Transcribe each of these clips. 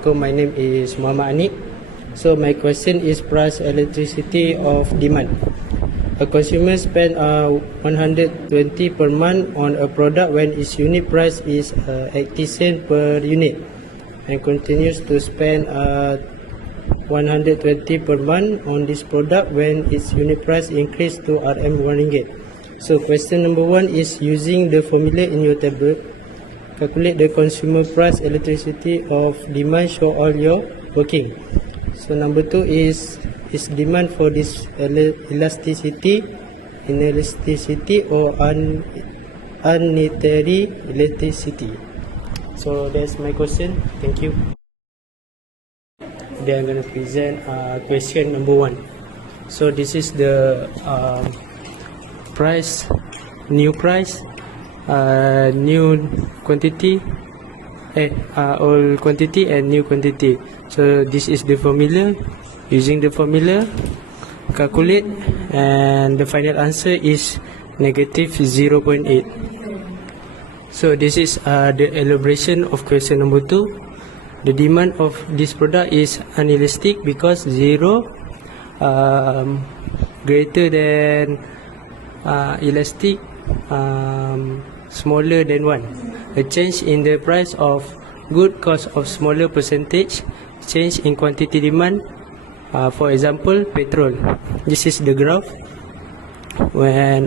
Assalamualaikum. My name is Muhammad Adib. So my question is price electricity of demand. A consumer spend 120 per month on a product when its unit price is 80 cents per unit, and continues to spend 120 per month on this product when its unit price increase to RM 1 ringgit. So question number 1 is, using the formula in your table, calculate the consumer price electricity of demand, show all your working. So number 2 is demand for this elasticity, inelasticity or unitary elasticity. So that's my question. Thank you. Then I'm going to present question number 1. So this is the price, new price, new quantity, all quantity and new quantity. So this is the formula. Using the formula, calculate, and the final answer is negative 0.8. So this is the elaboration of question number 2. The demand of this product is unelastic because 0 greater than elastic, smaller than 1. A change in the price of good cause of smaller percentage change in quantity demand. For example, petrol. This is the graph. When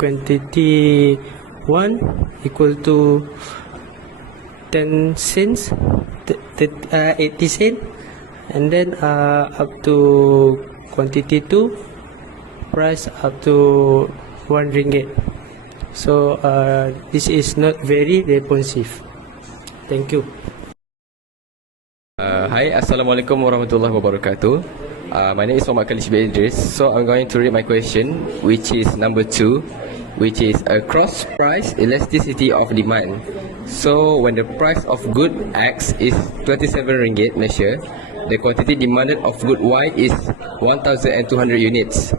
quantity 1 equal to 10 cents, 80 cents, and then up to quantity 2, price up to 1 ringgit. So this is not very responsive. Thank you. Hi, Assalamualaikum warahmatullahi wabarakatuh. My name is KHALISH bin IDRIS. So I'm going to read my question, which is number 2, which is a cross price elasticity of demand. So when the price of good X is 27 ringgit Malaysia, the quantity demanded of good Y is 1,200 units.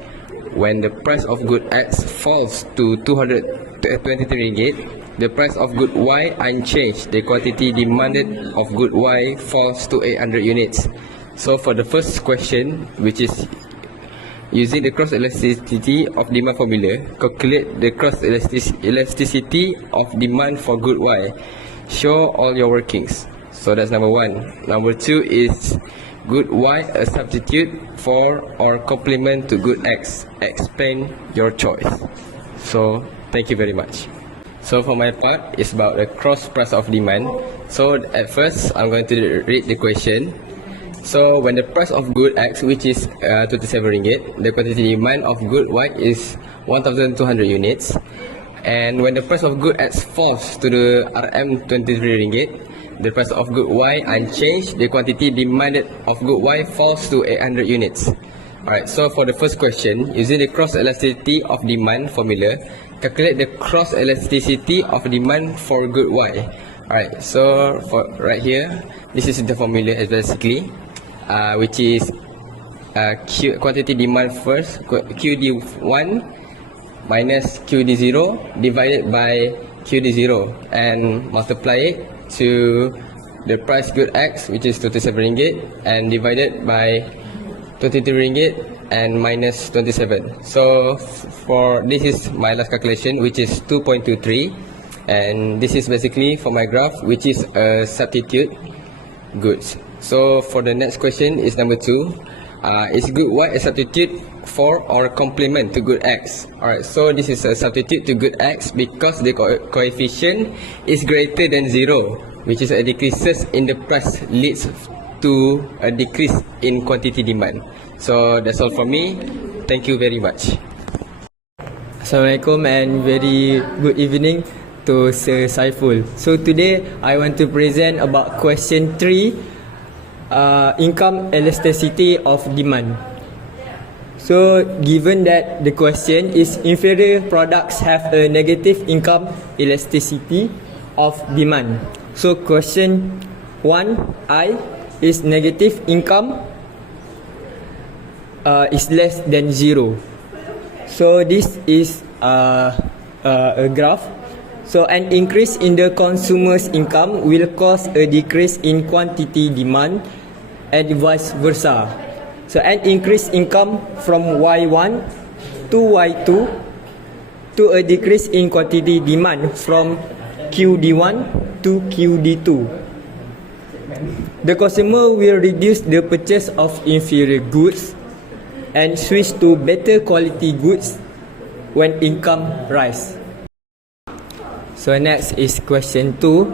When the price of good X falls to 223 ringgit, the price of good Y unchanged. The quantity demanded of good Y falls to 800 units. So for the first question, which is using the cross elasticity of demand formula, calculate the cross elasticity of demand for good Y. Show all your workings. So that's number 1. Number 2 is good Y a substitute for or complement to good X. Explain your choice. So thank you very much. So for my part, it's about the cross price of demand. So at first, I'm going to read the question. So when the price of good X, which is 27 ringgit, the quantity demand of good Y is 1,200 units. And when the price of good X falls to the RM 23 ringgit, the price of good Y unchanged. The quantity demanded of good Y falls to 800 units. Alright, so for the first question, using the cross elasticity of demand formula, calculate the cross elasticity of demand for good Y. Alright, so for right here, this is the formula basically, which is quantity demand first, QD1 minus QD0 divided by QD0 and multiply it to the price good X, which is 27 ringgit, and divided by 23 ringgit and minus 27. So for this is my last calculation, which is 2.23, and this is basically for my graph, which is a substitute goods. So for the next question is number 2. Is good Y a substitute for or complement to good X? Alright, so this is a substitute to good X because the coefficient is greater than 0, which is a decreases in the price leads to a decrease in quantity demand. So that's all from me. Thank you very much. Assalamualaikum and very good evening to Sir Saiful. So today I want to present about question 3, income elasticity of demand. So given that the question is inferior products have a negative income elasticity of demand. So question 1I is negative income is less than 0. So this is a graph So an increase in the consumer's income will cause a decrease in quantity demand and vice versa. So an increase income from Y1 to Y2 to a decrease in quantity demand from QD1 to QD2. The consumer will reduce the purchase of inferior goods and switch to better quality goods when income rise. So next is question 2.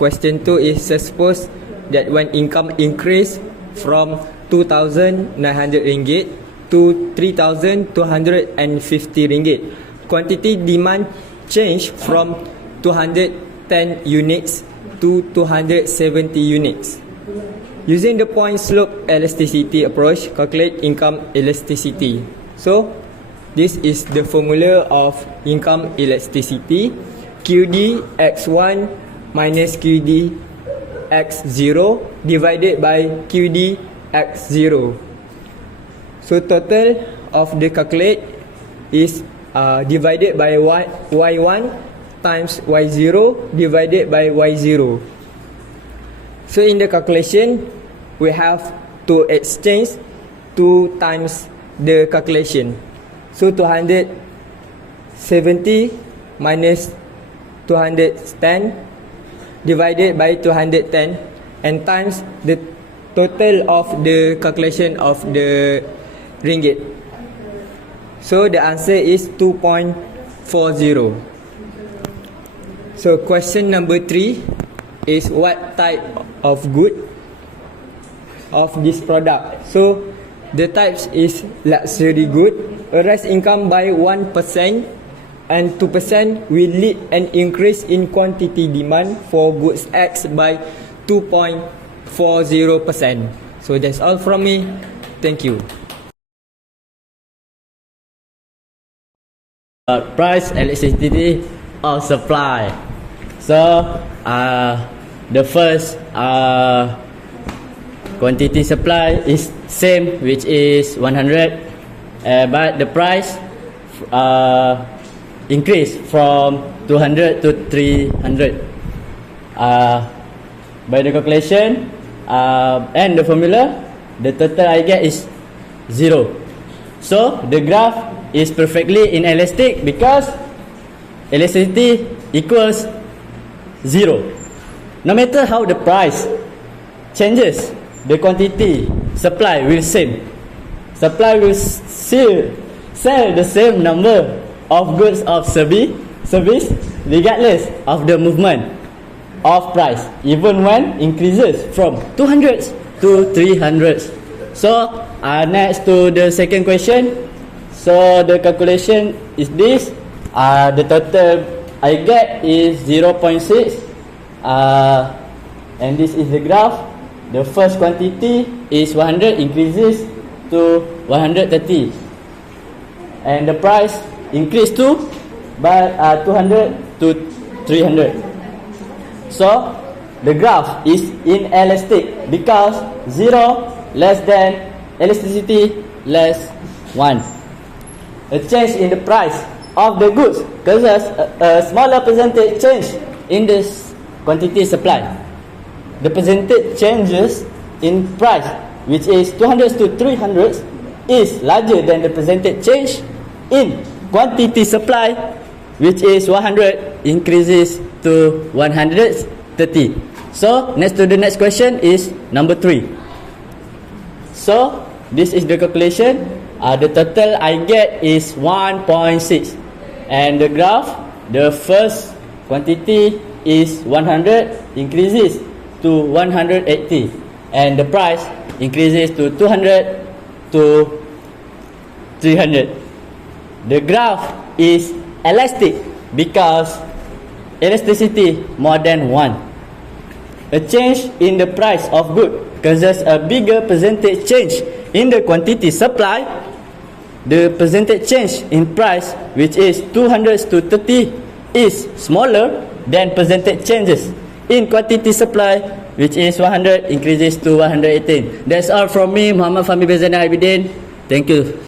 Question 2 is suppose that when income increase from 2,900 ringgit to 3,250 ringgit, quantity demand change from 210 units to 270 units. Using the point slope elasticity approach, calculate income elasticity. So this is the formula of income elasticity. QD x1 minus QD x0 divided by QD x0. So total of the calculate is divided by y1 times y0 divided by y0. So in the calculation, we have to exchange 2 times the calculation. So 270 minus 210 divided by 210 and times the total of the calculation of the ringgit. So the answer is 2.40. So question number 3 is what type of good of this product. So the types is luxury good, rise income by 1% and 2% will lead an increase in quantity demand for goods X by 2.40%. So that's all from me. Thank you. Price elasticity of supply. So the first quantity supply is same, which is 100, but the price increase from 200 to 300 by the calculation and the formula, the total I get is 0. So the graph is perfectly inelastic because elasticity equals 0. No matter how the price changes, the quantity supply will same. Supply will still sell the same number of goods of service regardless of the movement of price, even when increases from 200 to 300. So next to the second question. So the calculation is this. The total I get is 0.6 and this is the graph. The first quantity is 100 increases to 130 and the price increase to by 200 to 300. So the graph is inelastic because 0 less than elasticity less 1. A change in the price of the goods causes a smaller percentage change in this quantity supply. The percentage changes in price, which is 200 to 300, is larger than the percentage change in quantity supply, which is 100 increases to 130. So next to the next question is number 3. So this is the calculation. The total I get is 1.6 and the graph, the first quantity is 100 increases to 180 and the price increases to 200 to 300. The graph is elastic because elasticity more than 1. A change in the price of good causes a bigger percentage change in the quantity supply. The percentage change in price, which is 200 to 30, is smaller than percentage changes in quantity supply, which is 100 increases to 118. That's all from me, Muhammad Fahmi Bezana ABIDIN. Thank you.